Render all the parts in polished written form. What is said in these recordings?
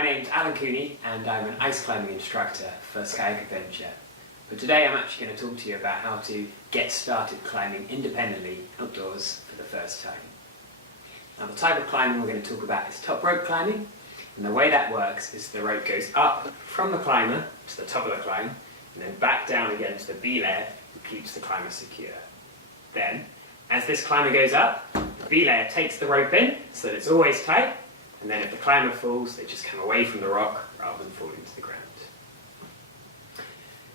My name's Alan Cooney and I'm an ice climbing instructor for Skyhook Adventure. But today I'm actually going to talk to you about how to get started climbing independently outdoors for the first time. Now the type of climbing we're going to talk about is top rope climbing, and the way that works is the rope goes up from the climber to the top of the climb and then back down again to the B-layer that keeps the climber secure. Then, as this climber goes up, the B-layer takes the rope in so that it's always tight, and then if the climber falls, they just come away from the rock rather than fall into the ground.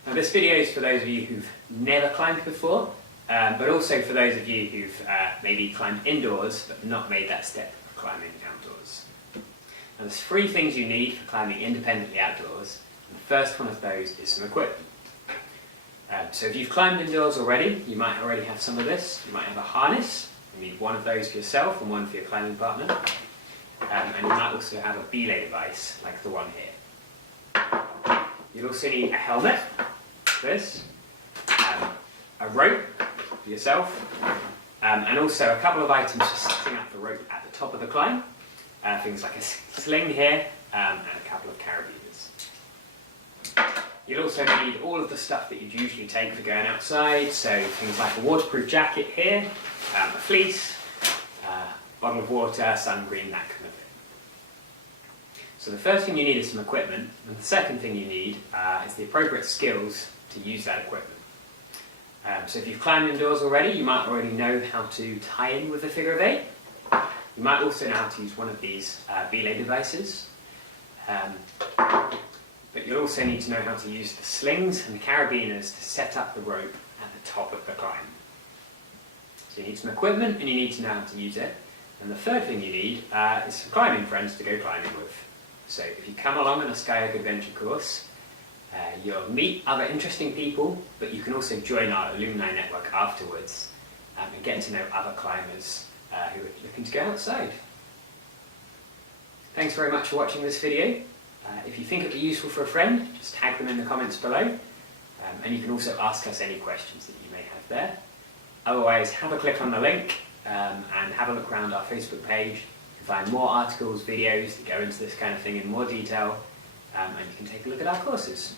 Now this video is for those of you who've never climbed before, but also for those of you who've maybe climbed indoors but not made that step of climbing outdoors. Now there's 3 things you need for climbing independently outdoors, and the first one of those is some equipment. So if you've climbed indoors already, you might already have some of this. You might have a harness. You need one of those for yourself and one for your climbing partner. And you might also have a belay device like the one here. You'll also need a helmet, this, a rope for yourself, and also a couple of items for setting up the rope at the top of the climb. Things like a sling here and a couple of carabiners. You'll also need all of the stuff that you'd usually take for going outside, so things like a waterproof jacket here, a fleece, bottle of water, sun cream, that kind of thing. So the first thing you need is some equipment, and the second thing you need is the appropriate skills to use that equipment. So if you've climbed indoors already, you might already know how to tie in with a figure of 8. You might also know how to use one of these belay devices. But you'll also need to know how to use the slings and the carabiners to set up the rope at the top of the climb. So you need some equipment and you need to know how to use it. And the third thing you need is some climbing friends to go climbing with. So if you come along on a Skyhook Adventure course, you'll meet other interesting people, but you can also join our alumni network afterwards and get to know other climbers who are looking to go outside. Thanks very much for watching this video. If you think it would be useful for a friend, just tag them in the comments below, and you can also ask us any questions that you may have there. Otherwise, have a click on the link and have a look around our Facebook page to find more articles, videos that go into this kind of thing in more detail, and you can take a look at our courses.